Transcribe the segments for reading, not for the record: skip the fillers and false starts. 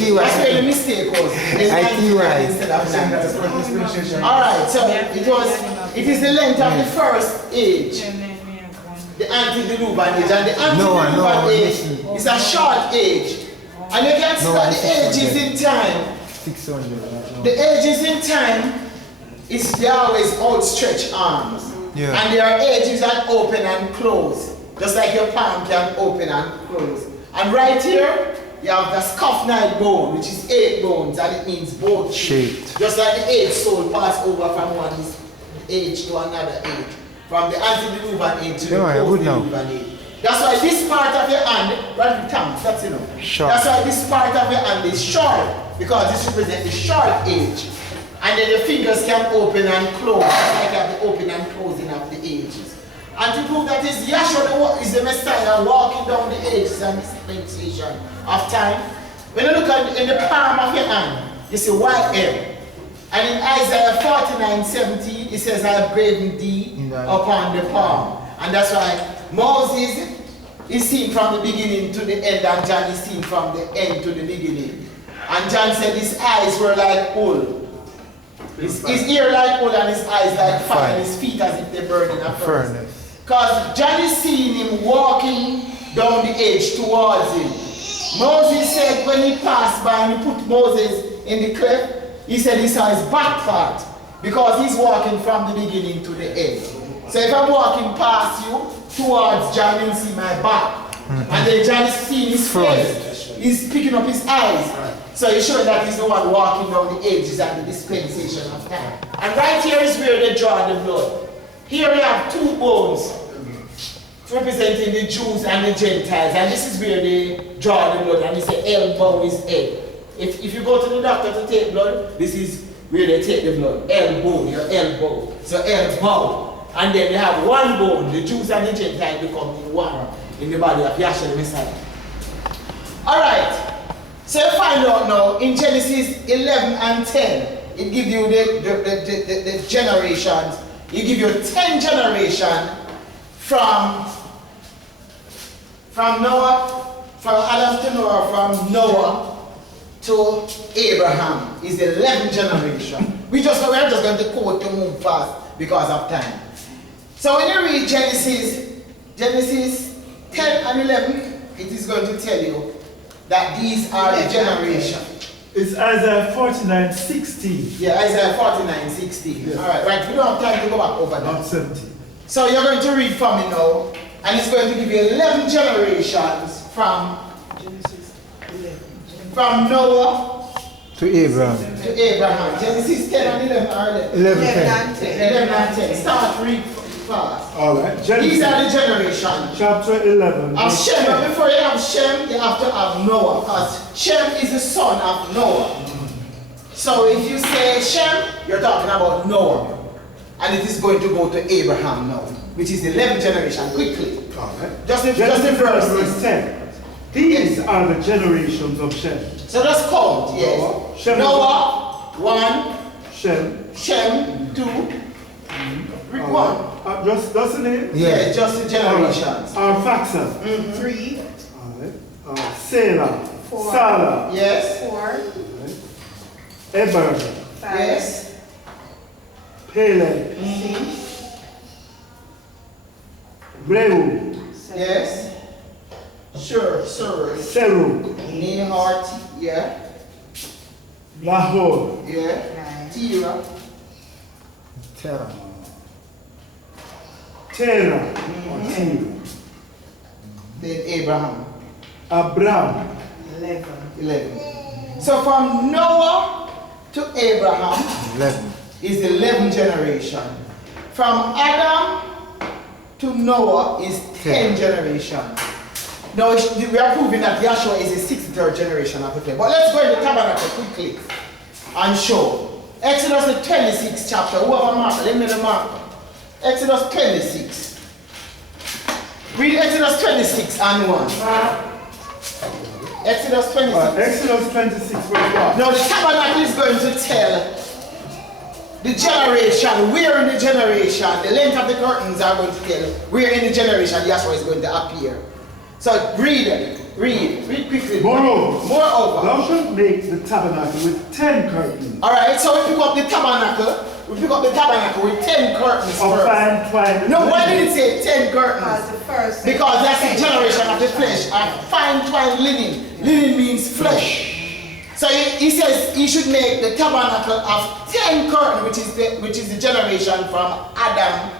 see why. That's where the mistake was. I see why. Instead of 9. Alright, so it is the length of the first age. The antediluvian age. And the antediluvian age is a short age. And you can see that the age is in time. 600. The ages in time is they always outstretched arms. Yeah. And there are ages that open and close. Just like your palm can open and close. And right here, you have the scuffnite bone, which is 8 bones, and it means both shaped. Just like the 8 soul pass over from one age to another age. From the antediluvian age to the post-diluvian age. That's why this part of your hand, right with thumbs, that's enough. Short. That's why this part of your hand is short, because this represents the short age. And then the fingers can open and close, like the open and closing of the ages. And to prove that is Yahshua is the Messiah walking down the ages and dispensation of time. When you look at in the palm of your hand, you see YM. And in Isaiah 49:17, it says, I have graven thee upon the palm. And that's why Moses is seen from the beginning to the end, and John is seen from the end to the beginning. And John said his eyes were like wool. His ear like wool and his eyes like fire, and his feet as if they burn in a furnace. Because John is seeing him walking down the edge towards him. Moses said when he passed by and he put Moses in the cleft, he said he saw his back part because he's walking from the beginning to the end. So if I'm walking past you towards John, you'll see my back. And then John is seeing his face. He's picking up his eyes. So he's showing that he's the one walking down the edges and the dispensation of time. And right here is where they draw the blood. Here we have 2 bones representing the Jews and the Gentiles. And this is where they draw the blood. And they say elbow is head. If you go to the doctor to take blood, this is where they take the blood. Elbow, your elbow. So elbow. And then they have 1 bone. The Jews and the Gentiles become one in the body of Yahshua the Messiah. Alright. So you find out now in Genesis 11 and 10, it gives you the generations. It gives you 10 generations from Noah, from Adam to Noah, from Noah to Abraham is the 11th generation. we're just going to quote to move fast because of time. So when you read Genesis 10 and 11, it is going to tell you that these are the generations. It's Isaiah 49:16. Yeah, Isaiah 49:16. Yes. Alright, right, we don't have time to go back over that. Not 17. So you're going to read from me now, and it's going to give you 11 generations from Genesis 11. From Noah to Abraham. Genesis 10 and 11 are 11 and 10. Start read fast. Alright. These are the generations. Chapter 11. Of Shem, but before you have Shem, you have to have Noah, because Shem is the son of Noah. So if you say Shem, you're talking about Noah. And it is going to go to Abraham now, which is the 11th generation, quickly. Alright. Just in verse 10. These are the generations of Shem. So just count, yes. Noah, 1. Shem, 2. Read 1. Just the name? Yeah, just the generations. Arphaxad. 3. Alright. Selah. 4. Salah. Yes. 4. Eber. 5. Yes. Peleg. 6. Reu. 7. Yes. Sure. Serug. Nehart, yeah. Lahor. Yeah. 9. Tira. Terah. Terah. Then Abraham. Abram. 11. So from Noah to Abraham 11. is the 11th generation. From Adam to Noah is 10 generation. Now we are proving that Yahshua is the 63rd generation of the faith. But let's go into the tabernacle quickly and show. Exodus the 26th chapter. Whoever mark, let me the mark. Exodus 26. Read Exodus 26 and 1. Exodus 26. Exodus 26 verse 1. Now the tabernacle is going to tell the generation, where in the generation, the length of the curtains are going to tell where in the generation Yahshua is going to appear. So read Read quickly. Moreover, Moreover. thou shalt make the tabernacle with 10 curtains Alright, so we pick up the tabernacle. We pick up the tabernacle with 10 curtains of first. fine twine. No, why did it say 10 curtains? The first. Because that's the generation of the flesh. A fine twine linen. Linen means flesh. So he says he should make the tabernacle of 10 curtains, which is the generation from Adam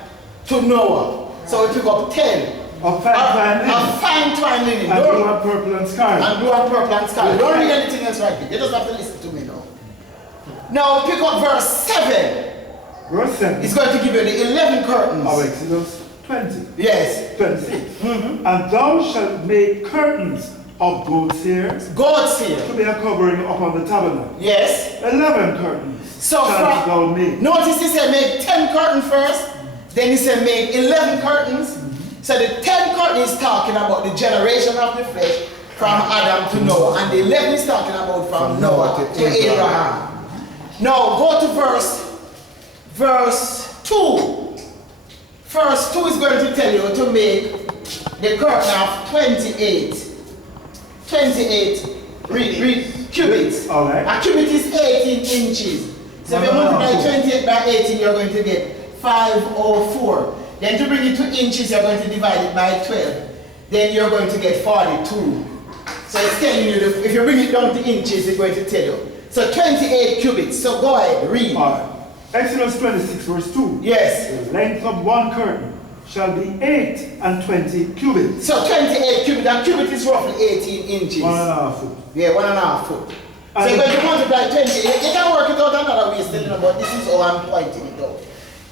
to Noah. So we pick up 10. Of fine twine linen. Of fine twine linen. And blue and purple and scarlet. And blue and purple and scarlet. Don't read anything else right here. You just have to listen to me now. Now pick up verse 7. Verse 7. It's going to give you the 11 curtains. Of Exodus 20. Yes. 26. And thou shalt make curtains of goat's hair God's here. to be a covering upon the tabernacle. Yes. 11 curtains So shalt thou make. notice he said make 10 curtains first. Then he said make 11 curtains. So the 10 curtains is talking about the generation of the flesh from Adam to Noah. And the 11 is talking about from Noah to Abraham. Now go to verse 2. Verse 2 is going to tell you to make the curtain of 28 cubits. All right. A cubit is 18 inches. So if you multiply 28 by 18, you're going to get 504. Then to bring it to inches, you're going to divide it by 12. Then you're going to get 42. So it's telling you, if you bring it down to inches, it's going to tell you. So 28 cubits. So go ahead, read. All right. Exodus 26 verse 2. Yes. The length of one curtain shall be 8 and 20 cubits. So 28 cubits, and cubit is roughly 18 inches. 1.5 foot. Yeah, 1.5 foot. So And you're going to multiply 20. You can work it out another way still, but this is how I'm pointing it out.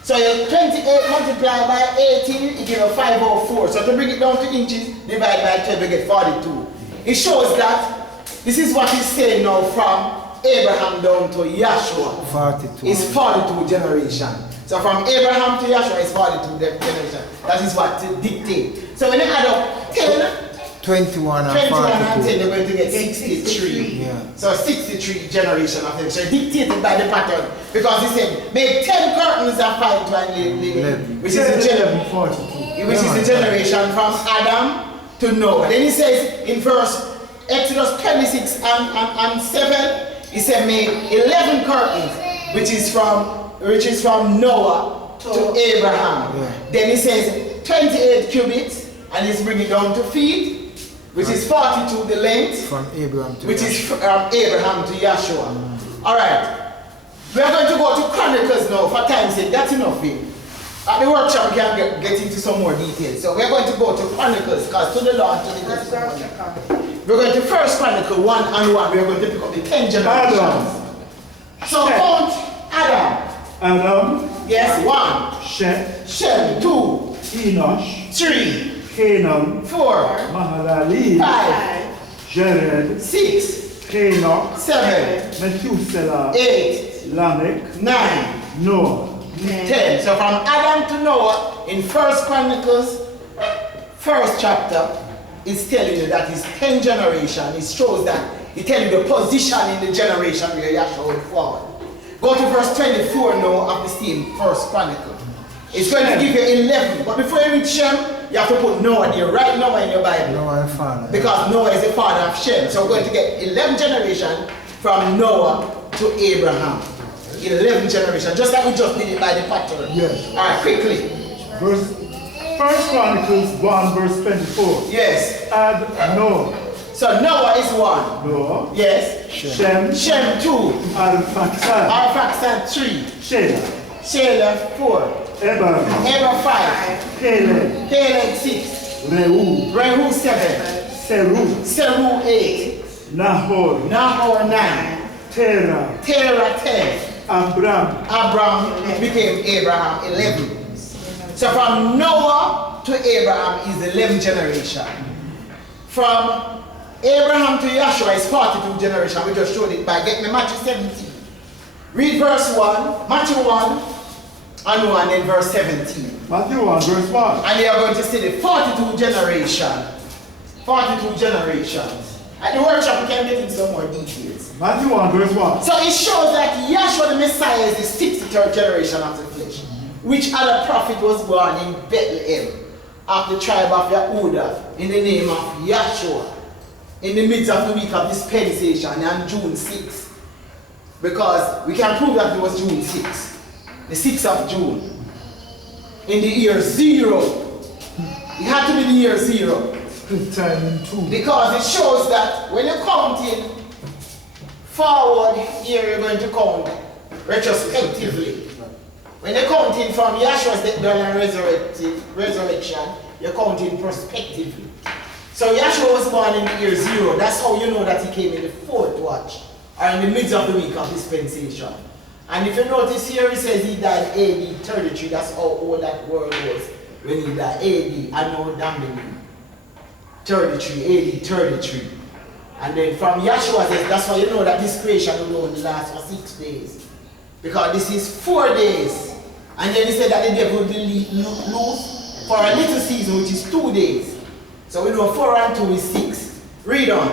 So your 28 multiplied by 18, you give a 504. So to bring it down to inches, divide by 12, you get 42. It shows that this is what he's saying now from Abraham down to Yahshua. 42. It's 42 generation. So from Abraham to Yahshua is 42 generation. That is what to dictate. So when you add up 10, 21 and 21 and 10, 42. you're going to get 63. Yeah. So 63 generation of them. So dictated by the pattern. Because he said, make 10 curtains of fine twine linen, which is the 42. generation from Adam to Noah. Then he says in verse Exodus 26 and 7, he said make 11 curtains, which is from Noah to Abraham. Yeah. Then he says 28 cubits, and he's bringing it down to feet, which is 42 the length, From Abraham to which is from Abraham to Yahshua. Alright. We are going to go to Chronicles now for time's sake. That's enough here. At the workshop we can get into some more details. So we are going to go to Chronicles, because to the Lord, to the testimony. We're going to first Chronicle 1 and 1. We are going to pick up the 10 generations. So count Adam. Adam. Yes, 1. Shet. Shem, 2. Enosh. 3. Canaan. 4. Mahalalel. 5. Jared. 6. Enoch. 7. Methuselah. 8. Lamech. 9. Noah. 10. So from Adam to Noah in First Chronicles, first chapter, it's telling you that it's 10 generations. It shows that it tells you the position in the generation where Yahshua will fall. Go to verse 24 now of the same First Chronicle. It's going to give you 11. But before you read Shem, you have to put Noah there. Write Noah in your Bible. Noah and father. Because Noah is the father of Shem. So we're going to get 11 generations from Noah to Abraham. 11 generations, just like we just did it by the pattern. Yes. Alright, quickly. First Chronicles 1 verse 24. Yes. Add Noah. So Noah is 1. Noah. Yes. Shem. Shem 2. Arphaxad. Arphaxad 3. Shelah. Shelah 4. Eber. Eber 5. Caleb. Caleb 6. Reu. Rehu 7. Seru. Seru 8. Nahor. Nahor 9. Terah. Terah 10. Abram. Abraham became Abraham 11. So from Noah to Abraham is 11 generation. From Abraham to Yahshua is 42 generation. We just showed it by getting me Matthew 17. Read verse 1, Matthew 1 and 1 and verse 17. Matthew 1 verse 1. And you are going to see the 42 generation. 42 generations. At the workshop we can get into some more details. Matthew 1 verse 1. So it shows that Yahshua the Messiah is the 63rd generation of the flesh. Which other prophet was born in Bethlehem of the tribe of Yehuda in the name of Yahshua. in the midst of the week of dispensation on June 6th. Because we can prove that it was June 6th. The 6th of June. In the year 0. It had to be the year 0. Split time in two. Because it shows that when you're counting forward, here you're going to count retrospectively. When you're counting from Yahshua's death, burial, and resurrection, you're counting prospectively. So Yahshua was born in the year 0. That's how you know that he came in the 4th watch, or in the midst of the week of dispensation. And if you notice here, it says he died AD 33. That's how old that world was when he died. AD, Anno Domini 33, AD 33. And then from Yahshua says, that's why you know that this creation will only last for 6 days. Because this is 4 days. And then he said that the devil will be loose for a little season, which is 2 days. So we know 4 and 2 is 6. Read on.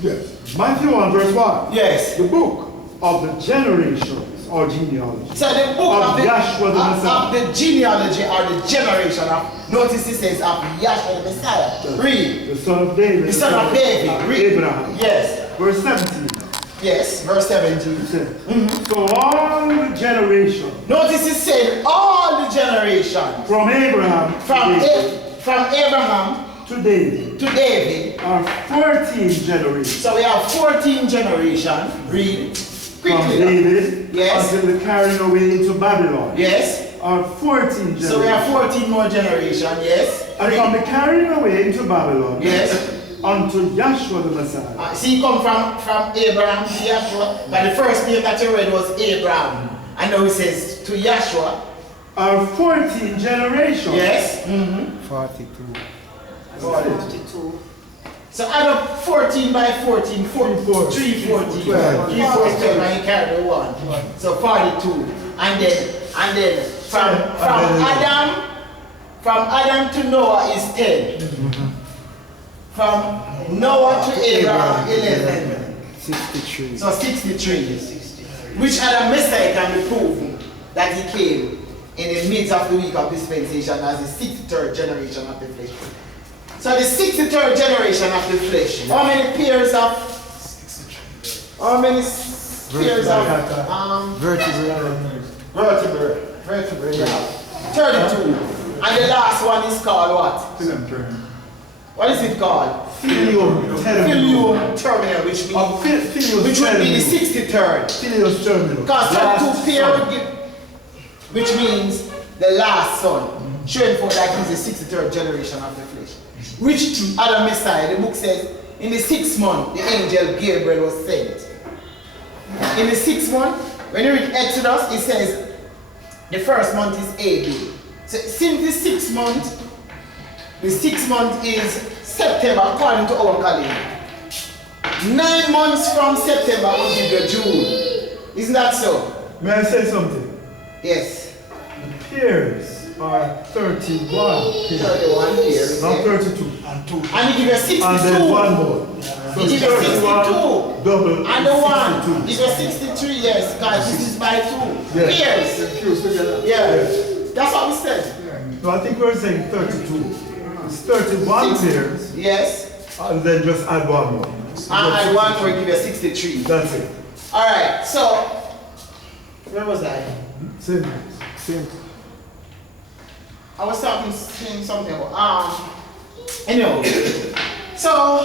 Yes. Matthew 1 verse 1. Yes. The book of the generations or genealogy. So the book of the genealogy or the generation of, notice it says of Yahshua the Messiah. Read. The son of David. The son of David. Read. Abraham. Yes. Verse 17. Yes, verse 17. So all the generations. Notice it said all the generations. From Abraham. From Abraham to David. To David. Are 14 generations. So we have 14 generations. Read. Quickly. From David. Yes. Until the carrying away into Babylon. Yes. Are 14 generations. So we have 14 more generations. Yes. And from the carrying away into Babylon. Yes. Unto Yahshua the Messiah. See, come from Abraham to Yahshua. But the first name that you read was Abraham. And now it says to Yahshua. Are 14 generations. Yes. 42. 42. So add up 14 by 14, 314. 314, and you carry the 1. So 42. And then from Adam to Noah is 10. From Noah to Abraham, 11. 63. So 63. Which other Messiah can be proven that he came in the midst of the week of dispensation as the 63rd generation of the flesh. So the 63rd generation of the flesh. How many pairs of? How many pairs of? Vertebrae. Yeah. 32. And the last one is called what? What is it called? Filium terminal, which would be the 63rd. Because 32 pair would give, which means the last son. Showing for that is the 63rd generation of the flesh. Which other Messiah? The book says, in the 6th month, the angel Gabriel was sent. In the 6th month, when you read Exodus, it says, the first month is AD. So since the 6th month is September according to our calendar. 9 months from September will give you June. Isn't that so? May I say something? Yes. The pairs are 31 pairs. 31 pairs. Not yes. 32. And 2. And you give you 62. And then one more. So you give you 62. Double. And the 1. Give you 63, yes. Because this is by 2. Yes. Pairs. Yeah. Yes. That's what we said. No, I think we're saying 32. It's 31 pairs. Yes. And then just add one more. And add one more, give you 63. That's it. Alright, so where was I? Same. I was saying something about anyway. So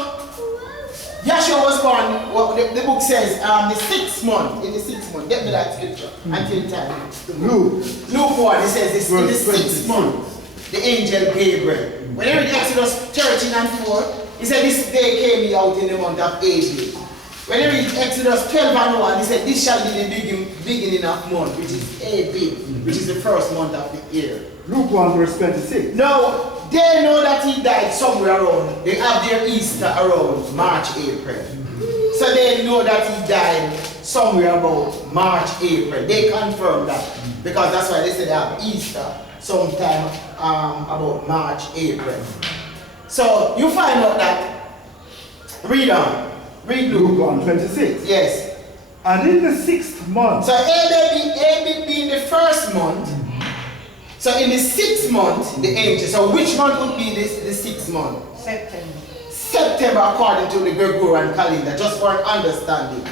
Yahshua was born, well, the book says the 6th month, in the 6th month, get me that scripture until time. Luke 1, it says this, in the 6th month, the angel Gabriel. When you read Exodus 13 and 4, he said this day came out in the month of April. When you read Exodus 12 and 1, he said this shall be the beginning of month, which is April, which is the first month of the year. Luke 1 verse 26. Now, they know that he died somewhere around, they have their Easter around March, April. So they know that he died somewhere about March, April. They confirm that, because that's why they say they have Easter sometime about March, April. So you find out that, read on. Read Luke 1 26. Yes. And in the 6th month. So Abel being the first month. So in the 6th month, the angel. So which month would be the 6th month? September. September according to the Gregorian calendar, just for an understanding.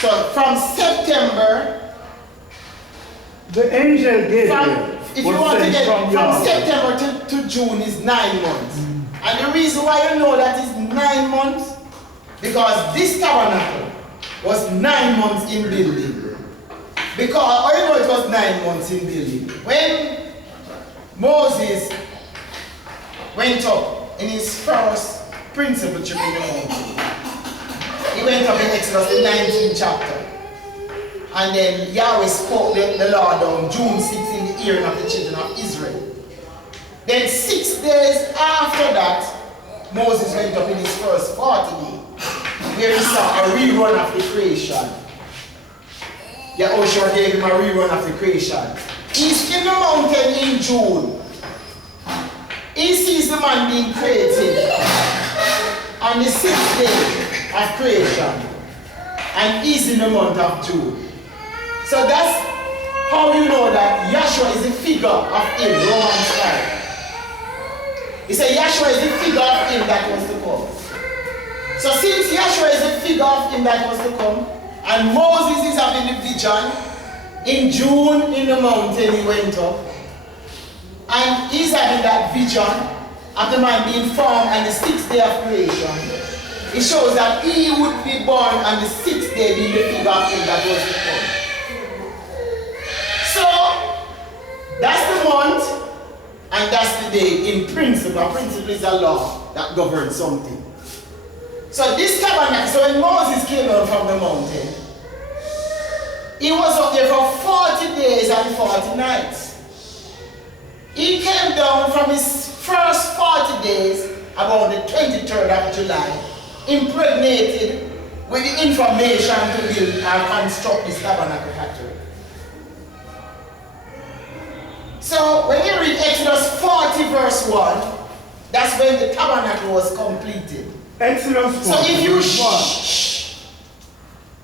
So from September, The angel Gabriel if you want to sent get from from Yahweh. September to June is 9 months. And the reason why you know that is 9 months, because this tabernacle was 9 months in building. Because, or you know it was 9 months in building. When Moses went up in his first principal trip in the mountain, he went up in Exodus the 19th chapter. And then Yahweh spoke the law down June 6 in the hearing of the children of Israel. Then 6 days after that, Moses went up in his first 40 day, where he saw a rerun of the creation. Yahushua gave him a rerun of the creation. He's in the mountain in June. He sees the man being created on the 6th day of creation. And he's in the month of June. So that's how you know that Yahshua is a figure of him, Romans 5. He said Yahshua is a figure of him that was to come. So since Yahshua is a figure of him that was to come, and Moses is having the vision, in June in the mountain he went up, and he's having that vision of the man being formed on the 6th day of creation. It shows that he would be born on the 6th day, being the figure of him that was to come. So, that's the month, and that's the day in principle. A principle is a law that governs something. So this tabernacle, so when Moses came down from the mountain, he was up there for 40 days and 40 nights. He came down from his first 40 days, about the 23rd of July, impregnated with the information to build and construct this tabernacle factory. So when you read Exodus 40 verse 1, that's when the tabernacle was completed. Exodus 40 So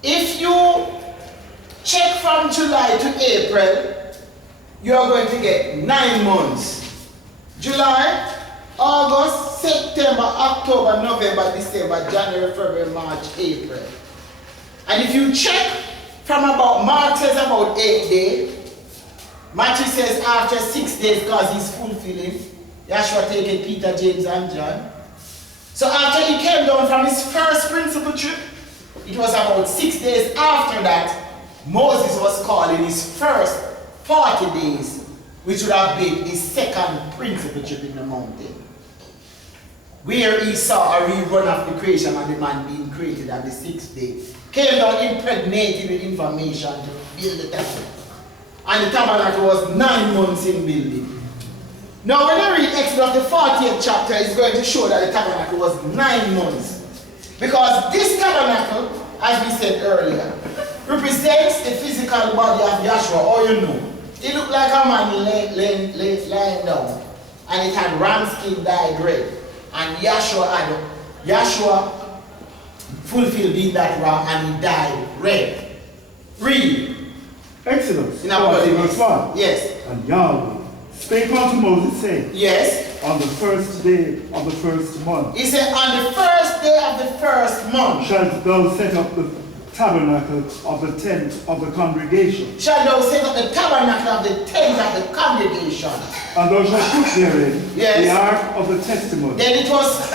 if you check from July to April, you are going to get 9 months. July, August, September, October, November, December, January, February, March, April. And if you check from about March says about 8 days, Matthew says after 6 days because he's fulfilling. Yahshua taken Peter, James, and John. So after he came down from his first principal trip, it was about 6 days after that, Moses was called in his first 40 days, which would have been his second principal trip in the mountain, where he saw a rerun of the creation and the man being created on the 6th day. Came down impregnated with information to build the tabernacle. And the tabernacle was 9 months in building. Now when I read Exodus the 40th chapter, it's going to show that the tabernacle was 9 months. Because this tabernacle, as we said earlier, represents the physical body of Yahshua, or you know. It looked like a man lying down. And it had ram skin dyed red. And Yahshua fulfilled being that ram and he died red. Read. Exodus In our 40 verse 1. Yes. And Yahweh spake unto Moses, saying, Yes. On the first day of the first month He said, on the first day of the first month shalt thou set up the tabernacle of the tent of the congregation. shall thou set up the tabernacle of the tent of the congregation. And thou shalt put therein Yes. the ark of the testimony. Then it was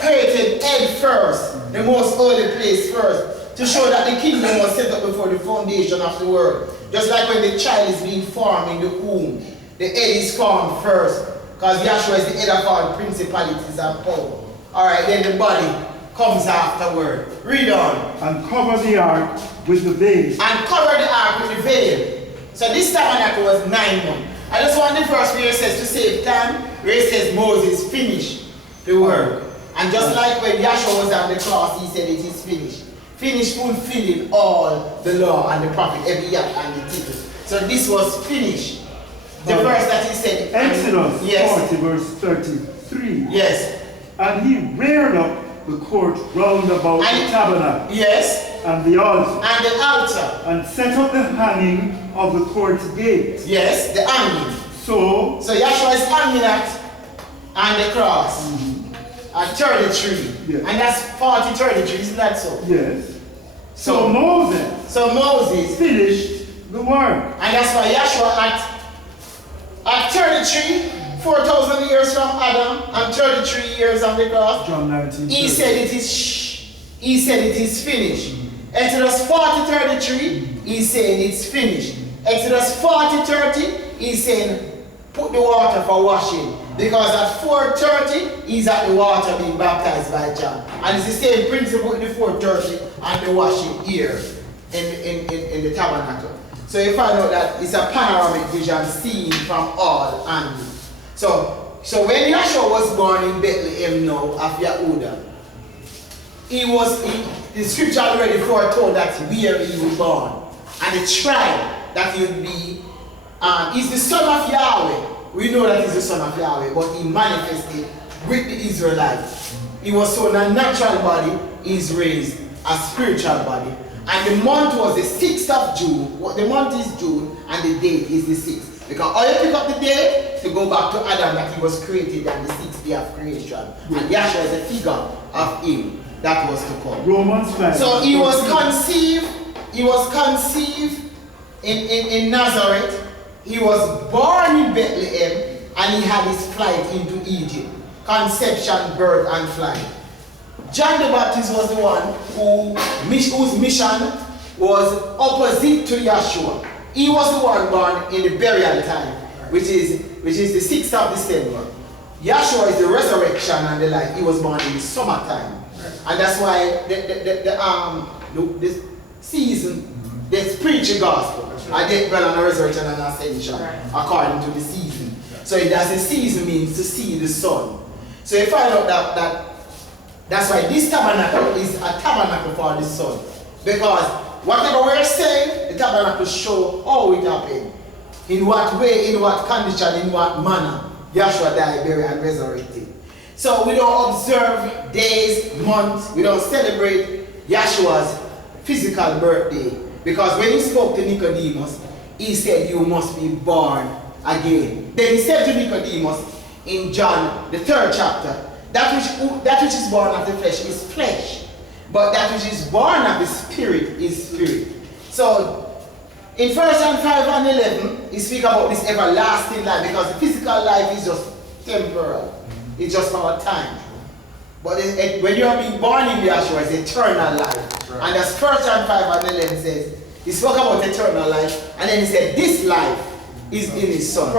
created head first, the most holy place first, to show that the kingdom was set up before the foundation of the world. Just like when the child is being formed in the womb, the head is formed first, because Yahshua is the head of all principalities and power. Alright, then the body comes afterward. Read on. And cover the ark with the veil. And cover the ark with the veil. So this tabernacle was 9 months. I just want the verse where it says to save time, where it says Moses finished the work. And just like when Yahshua was on the cross, he said it is finished. Finished fulfilling all the law and the prophet, every yak and the title. So this was finished. The verse that he said. Exodus Yes. 40 verse 33. Yes. And he reared up the court round about the tabernacle. Yes. And the altar. And the altar. And set up the hanging of the court gate. Yes, the hanging. So Yahshua is hanging on the cross. at 33. Yes. And that's 40, 33, isn't that so? Yes. So Moses finished the work. And that's why Yahshua at 33, 4,000 years from Adam and 33 years on the cross, John 19. he said it is finished. Exodus 40, 33, he's saying it's finished. Exodus 40, 30, he's saying put the water for washing. Because at 4:30, he's at the water being baptized by John. And it's the same principle in the 4:30 and the washing here in the tabernacle. So you find out that it's a panoramic vision seen from all angles. So when Yahshua was born in Bethlehem now of Yehuda, the scripture already foretold that where he was born. And the tribe that he would be, he's the son of Yahweh. We know that he's the son of Yahweh, but he manifested with the Israelites. He was so in a natural body, he's raised a spiritual body. And the month was the 6th of June. The month is June, and the date is the 6th. Because all you pick up the day to go back to Adam, that he was created on the 6th day of creation. And Yahshua is a figure of him that was to come. Romans 5. So he was conceived in Nazareth. He was born in Bethlehem, and he had his flight into Egypt. Conception, birth, and flight. John the Baptist was the one whose mission was opposite to Yahshua. He was the one born in the burial time, which is the 6th of December. Yahshua is the resurrection and the life. He was born in the summertime. And that's why the season, they preach the gospel. I get well on a resurrection and ascension according to the season. So the season means to see the sun. So you find out that's why this tabernacle is a tabernacle for the sun. Because whatever we're saying, the tabernacle show how it happened. In what way, in what condition, in what manner Yahshua died, buried, and resurrected. So we don't observe days, months, we don't celebrate Yahshua's physical birthday. Because when he spoke to Nicodemus, he said, you must be born again. Then he said to Nicodemus in John, the 3rd chapter, that which is born of the flesh is flesh, but that which is born of the spirit is spirit. So in 1 John 5 and 11, he speaks about this everlasting life, because the physical life is just temporal. It's just for a time. But when you are being born in Yahshua, it's eternal life. Right. And as 1 John 5 and 11 says, he spoke about eternal life, and then he said, this life is in his son.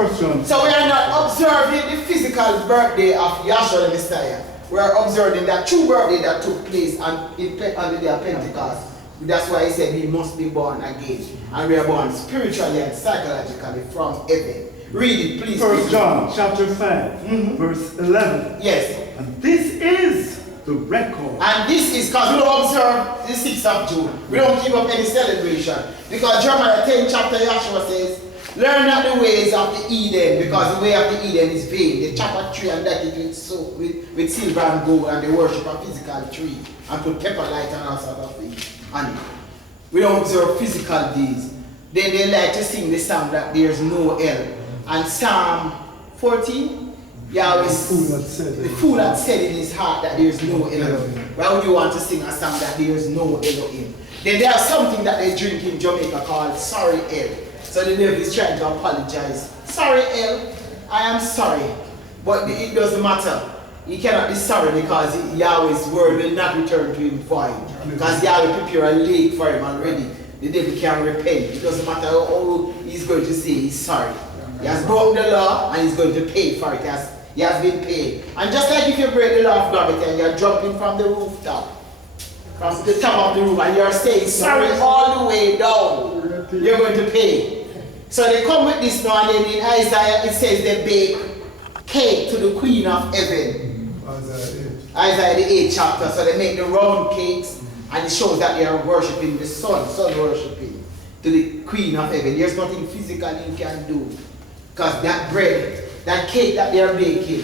So we are not observing the physical birthday of Yahshua the Messiah. We are observing that true birthday that took place on the day of Pentecost. That's why he said we must be born again. And we are born spiritually and psychologically from heaven. Read it, please. 1 John chapter 5, verse 11. Yes. And this is the record. And this is because we don't observe the 6th of June. We don't keep up any celebration. Because Jeremiah 10 chapter Yahshua says, learn not the ways of the Eden, because the way of the Eden is vain. They chop a tree and deck it with silver and gold, and they worship a physical tree and put pepper light and all sort of things on it. We don't observe physical days. Then they like to sing the song that there's no hell. And Psalm 14, Yahweh, the fool had said in his heart that there's no Elohim. Why would you want to sing a song that there's no Elohim? Then there's something that they drink in Jamaica called sorry ale. So the devil is trying to apologize. Sorry, El, I am sorry. But it doesn't matter. He cannot be sorry because Yahweh's word will not return to him void. Because Yahweh prepared a lake for him already. The devil can repent. It doesn't matter how he's going to say he's sorry. He has broken the law and he's going to pay for it. He has been paid. And just like if you break the law of gravity and you're jumping from the rooftop, from the top of the roof, and you're saying sorry all the way down, you're going to pay. So they come with this now, and then in Isaiah it says they bake cake to the Queen of Heaven. Isaiah the 8th chapter. So they make the round cakes, and it shows that they are worshipping the sun worshipping to the Queen of Heaven. There's nothing physical you can do. Because that bread, that cake that they are baking,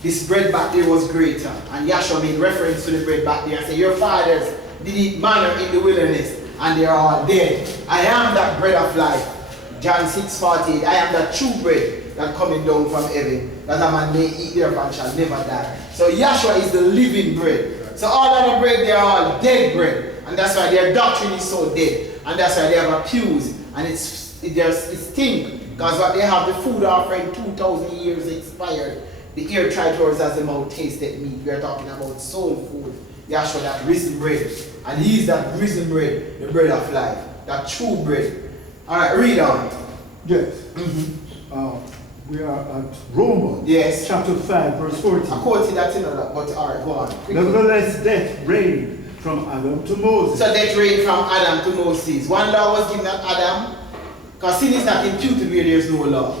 this bread back there was greater. And Yahshua made reference to the bread back there and said, your fathers did eat manna in the wilderness, and they are all dead. I am that bread of life. John 6:48, I am that true bread that coming down from heaven. that a man may eat thereof and shall never die. So Yahshua is the living bread. So all other bread, they are all dead bread. And that's why their doctrine is so dead. And that's why they have abused. And it stinks. Because what they have, the food offering 2,000 years expired. The ear tried towards as the mouth tasted meat. We are talking about soul food. Yahshua, that risen bread. And he is that risen bread, the bread of life. That true bread. Alright, read on. Yes. We are at Romans, Yes. chapter 5, verse 14. I quoted that in other, but alright, go on. Quickly. Nevertheless, death reigned from Adam to Moses. So death reigned from Adam to Moses. One law was given at Adam, because sin is not imputed where there is no law.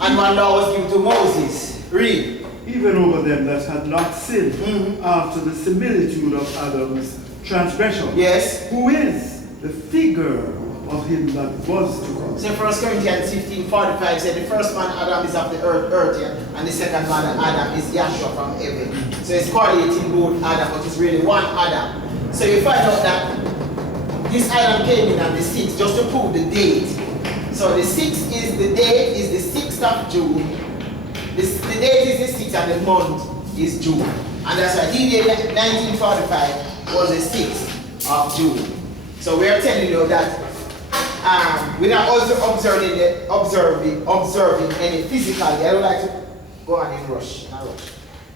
And one law was given to Moses. Read. Even over them that had not sinned after the similitude of Adam's transgression. Yes. Who is the figure of him that was to come. So 1 Corinthians 15:45 said the first man Adam is of the earth here, and the second man Adam is Yahshua from heaven. So it's correlating both Adam, but it's really one Adam. So you find out that this Adam came in on the 6th, just to prove the date. So the 6th is the date is the 6th of June. The date is the 6th and the month is June. And that's why D-Day 1945 was the 6th of June. So we are telling you that we're not also observing any physical day. I don't like to go on in rush.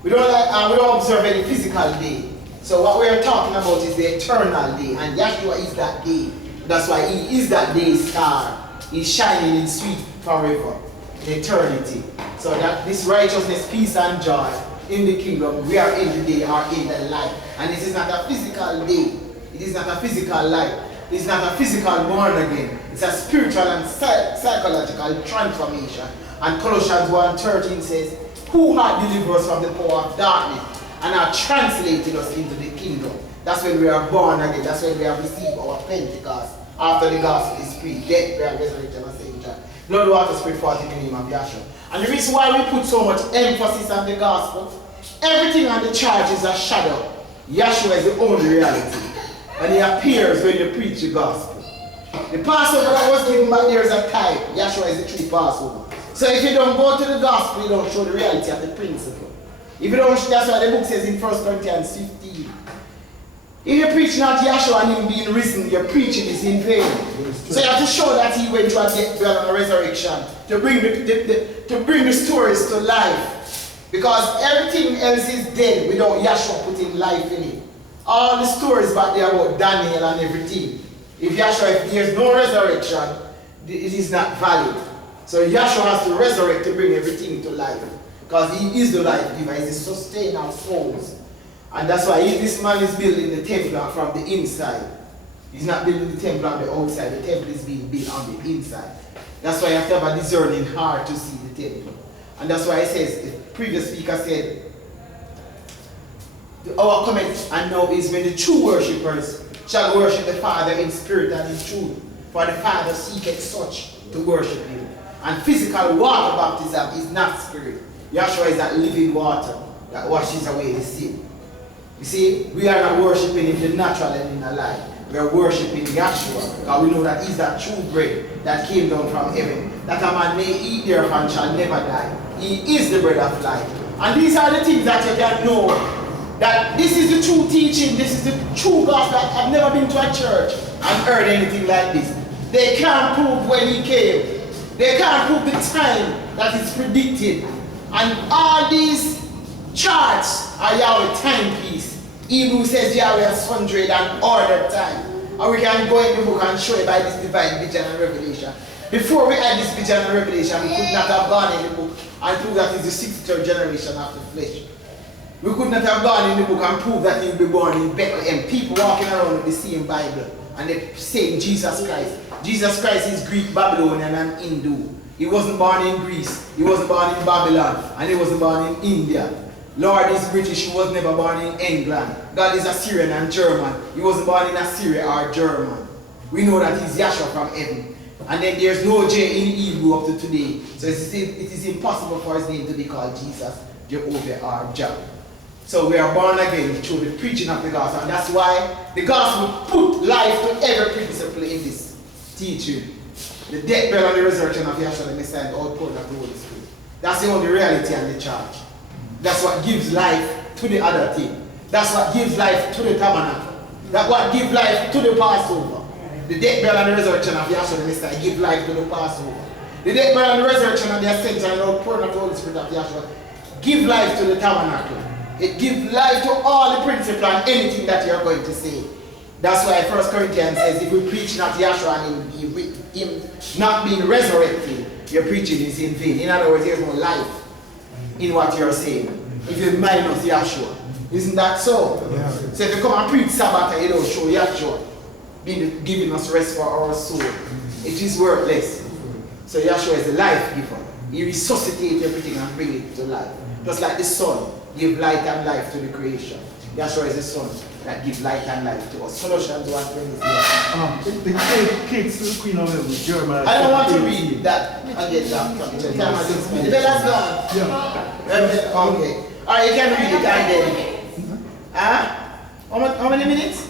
We don't observe any physical day. So what we are talking about is the eternal day, and Yahshua is that day. That's why he is that day star. He's shining in sweet forever, in eternity. So that this righteousness, peace, and joy in the kingdom, we are in the day or in the light. And this is not a physical day. It is not a physical life. It's not a physical born again. It's a spiritual and psychological transformation. And Colossians 1:13 says, who had delivered us from the power of darkness and have translated us into the kingdom. That's when we are born again. That's when we have received our Pentecost. After the gospel is preached, death, burial, resurrection, and Saint John. Blood, water, spirit, forth in the name of Yahshua. And the reason why we put so much emphasis on the gospel, everything on the church is a shadow. Yahshua is the only reality. And he appears when you preach the gospel. The Passover that was given back there is a type. Yahshua is the true Passover. So if you don't go to the gospel, you don't show the reality of the principle. If you don't, that's why the book says in 1 Corinthians 15. If you preach not Yahshua and him being risen, your preaching is in vain. So you have to show that he went to a death, burial, and a resurrection to bring the stories to life. Because everything else is dead without Yahshua putting life in it. All the stories back there about Daniel and everything. If there's no resurrection, it is not valid. So Yahshua has to resurrect to bring everything to life. Because he is the life giver, he is the sustainer of souls. And that's why this man is building the temple from the inside. He's not building the temple on the outside, the temple is being built on the inside. That's why you have to have a discerning heart to see the temple. And that's why it says, the previous speaker said, our comment and now is when the true worshippers shall worship the Father in spirit and in truth. For the Father seeketh such to worship him. And physical water baptism is not spirit. Yahshua is that living water that washes away the sin. You see, we are not worshipping in the natural and in the life. We are worshipping Yahshua because we know that he's that true bread that came down from heaven. That a man may eat thereof and shall never die. He is the bread of life. And these are the things that you can know. That this is the true teaching, this is the true gospel. I've never been to a church and heard anything like this. They can't prove when he came. They can't prove the time that is predicted. And all these charts are Yahweh timepiece. Hebrew says Yahweh has hundred and ordered time. And we can go in the book and show it by this divine vision and revelation. Before we had this vision and revelation, we could not have gone in the book and prove that it's the 63rd generation of the flesh. We could not have gone in the book and proved that he would be born in Bethlehem. People walking around with the same Bible and they're saying Jesus Christ. Jesus Christ is Greek, Babylonian, and Hindu. He wasn't born in Greece. He wasn't born in Babylon. And he wasn't born in India. Lord is British. He was never born in England. God is Assyrian and German. He wasn't born in Assyria or German. We know that he's Yahshua from heaven. And then there's no J in Hebrew up to today. So it is impossible for his name to be called Jesus, Jehovah, or Jah. So we are born again through the preaching of the gospel. And that's why the gospel put life to every principle in this teaching. The death, burial, and the resurrection of Yahshua the Messiah, and the outpouring of the Holy Spirit. That's the only reality and the charge. That's what gives life to the other thing. That's what gives life to the tabernacle. That's what gives life to the Passover. The death, burial, and the resurrection of Yahshua the Messiah give life to the Passover. The death, burial, and the resurrection of the ascension and the outpouring of the Holy Spirit of Yahshua give life to the tabernacle. It gives life to all the principle and anything that you are going to say. That's why 1 Corinthians says, if we preach not Yahshua and him not being resurrected, your preaching is in vain. In other words, there's no life in what you're saying. If you minus Yahshua. Isn't that so? Yeah. So if you come and preach Sabbath and you don't show Yahshua giving us rest for our soul, it is worthless. So Yahshua is the life giver. He resuscitates everything and brings it to life. Just like the sun gives light and life to the creation. Yahshua is the sun that gives light and life to us. Colossians 1:20. The cakes to the Queen of Heaven, Jeremiah. I don't want to read that again. The time has just spent. The bell has gone. Yeah. Okay. Alright, you can read it and then. How many minutes?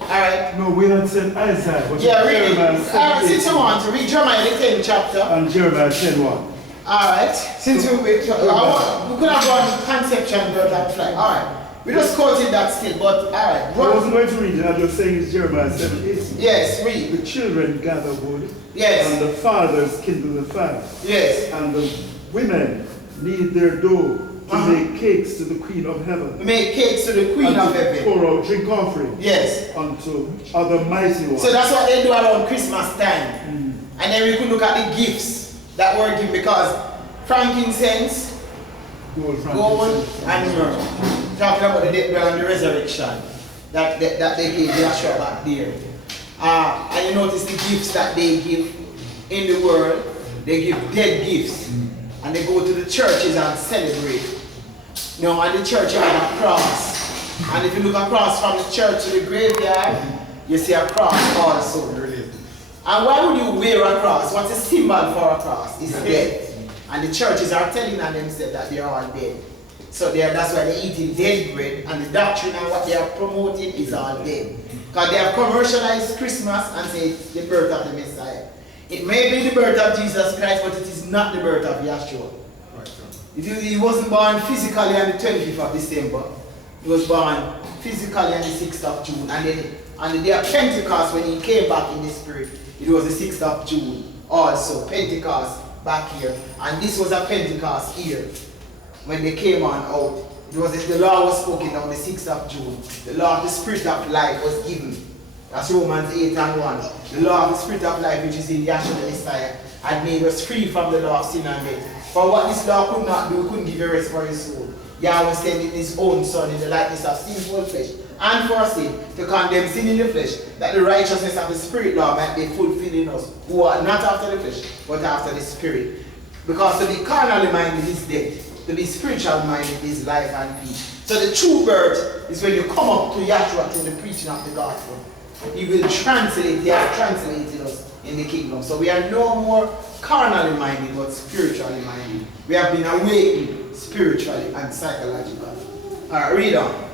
Alright. No, we had said Isaiah. But Yeah, read Jeremiah it. Alright, since you want to read Jeremiah the 10th chapter. and Jeremiah 10:1. Alright, since we could have gone conception, but that fly. Alright. We just quoted that still, but alright. I wasn't going to read it, I'm just saying it's Jeremiah 7:8. Yes, read. The children gather wood, Yes. and the fathers kindle the fire, Yes. and the women knead their dough to make cakes to the Queen of Heaven, Make cakes to the Queen and of to Heaven. pour out drink offering Yes. unto other mighty ones. So that's what they do around Christmas time. And then we could look at the gifts that were given, because frankincense, Gold, gold, frankincense, and myrrh. Talking about the death, burial, and the resurrection that they gave Yahshua back there. And you notice the gifts that they give in the world. They give dead gifts. And they go to the churches and celebrate. You know, and the church has a cross. And if you look across from the church to the graveyard, you see a cross also. And why would you wear a cross? What's the symbol for a cross? It's death. And the churches are telling on themselves that they are all dead. So that's why they're eating dead bread, and the doctrine and what they are promoting is all dead. Because they have commercialized Christmas and say it's the birth of the Messiah. It may be the birth of Jesus Christ, but it is not the birth of Yahshua. He wasn't born physically on the 25th of December. He was born physically on the 6th of June. And then on the day of Pentecost, when he came back in the spirit, it was the 6th of June. Also, Pentecost back here. And this was a Pentecost here. When they came on out, it was the law was spoken on the 6th of June. The law of the Spirit of life was given. That's Romans 8:1. The law of the Spirit of life, which is in Yahshua the Messiah, had made us free from the law of sin and death. For what this law could not do, couldn't give you rest for your soul. Yahweh sending his own Son in the likeness of sinful flesh and for sin, to condemn sin in the flesh, that the righteousness of the Spirit law might be fulfilled in us, who are not after the flesh, but after the Spirit. Because to be carnally minded is death. To be spiritual minded is life and peace. So the true birth is when you come up to Yahshua through the preaching of the gospel. He will translate, he has translated us in the kingdom. So we are no more carnally minded, but spiritually minded. We have been awakened spiritually and psychologically. Alright, read on.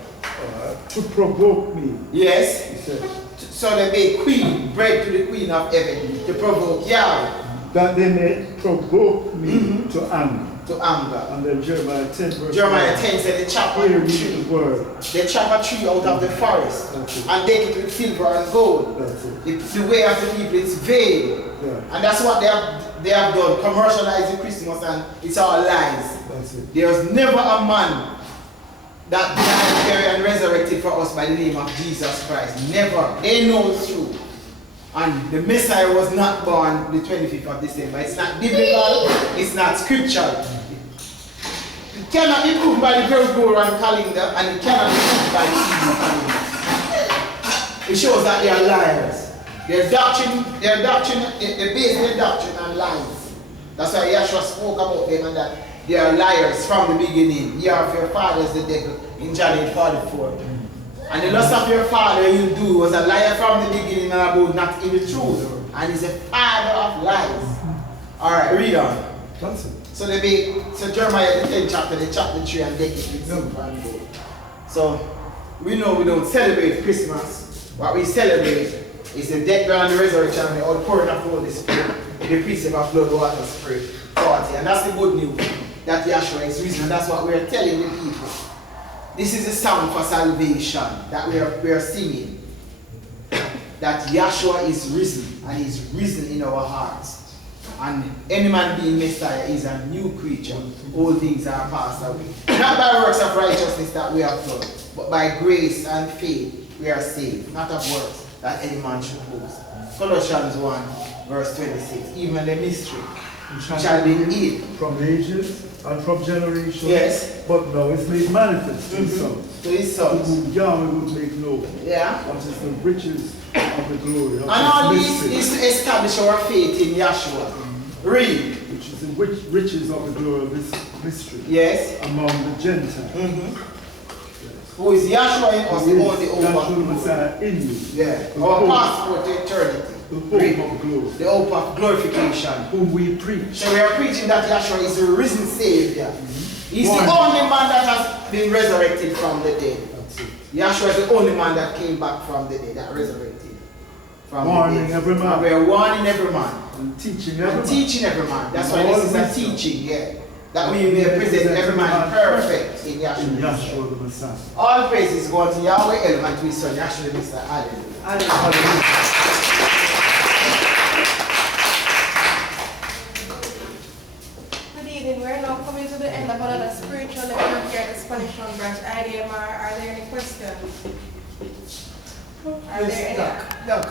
To provoke me. Yes. He said, So they make bread to the Queen of Heaven to provoke Yahweh. that they may provoke me to anger. To anger. And then Jeremiah 10 verse Jeremiah 1. 10 said they chop Hear a me tree. the word. They chop a tree out of the forest That's it. and deck it with silver and gold. That's it. The way of the people is vain. Yeah. And that's what they have done. Commercializing Christmas, and it's all lies. That's it. There's never a man that died, buried, and resurrected for us by the name of Jesus Christ. Never. They know it's true. And the Messiah was not born the 25th of December. It's not biblical. It's not scriptural. It cannot be proved by the Gregorian calendar, and it cannot be proved by the Hebrew calendar. It shows that they are liars. Their doctrine, they base their doctrine on lies. That's why Yahshua spoke about them, and that they are liars from the beginning. Ye are of your fathers the devil, in John 8:44. And the lust of your father you do was a liar from the beginning, and about not in the truth. And he's a father of lies. Alright, read on. That's it. So so Jeremiah the 10th chapter, they chop the tree and deck it with silver and gold. So we know we don't celebrate Christmas. What we celebrate It's the death, burial, and the resurrection, and the outpouring of the Holy Spirit, the precept of blood, water, spirit, 40. And that's the good news, that Yahshua is risen, and that's what we are telling the people. This is a song for salvation that we are singing. That Yahshua is risen, and He is risen in our hearts. And any man being Messiah is a new creature. All things are passed away. Not by works of righteousness that we have done, but by grace and faith we are saved. Not of works that any man should boast. Colossians 1 verse 26. Even the mystery shall be hid from ages and from generations. Yes. But now it's made manifest to His Son. To His Son. Whom Yahweh would make known. Yeah. What is the riches of the glory of And all His this mystery. is to establish our faith in Yahshua. Read. Which is the riches of the glory of His mystery. Yes. Among the Gentiles. Who is Yahshua in us, the only hope Yahshua of the glory. Messiah in you. Yeah. The Our hope. passport to eternity. The hope Read. of glory. The hope of glorification. Whom we preach. So we are preaching that Yahshua is the risen Savior. He's Born. the only man that has been resurrected from the dead. That's it. Yahshua is the only man that came back from the dead, that resurrected from Warning the dead. every man. And we are warning every man. And teaching And everyone. teaching every man. That's why All this is a wisdom. teaching, yeah. That we may present every man perfect in Yahshua. In Yahshua the Messiah. All praises go to Yahweh, Element, to His Son, Yahshua the Messiah. Hallelujah. Hallelujah. Good evening. We're now coming to the end of another spiritual lecture here at the Spanish Town branch, IDMR. Are there any questions? Are there any? Look,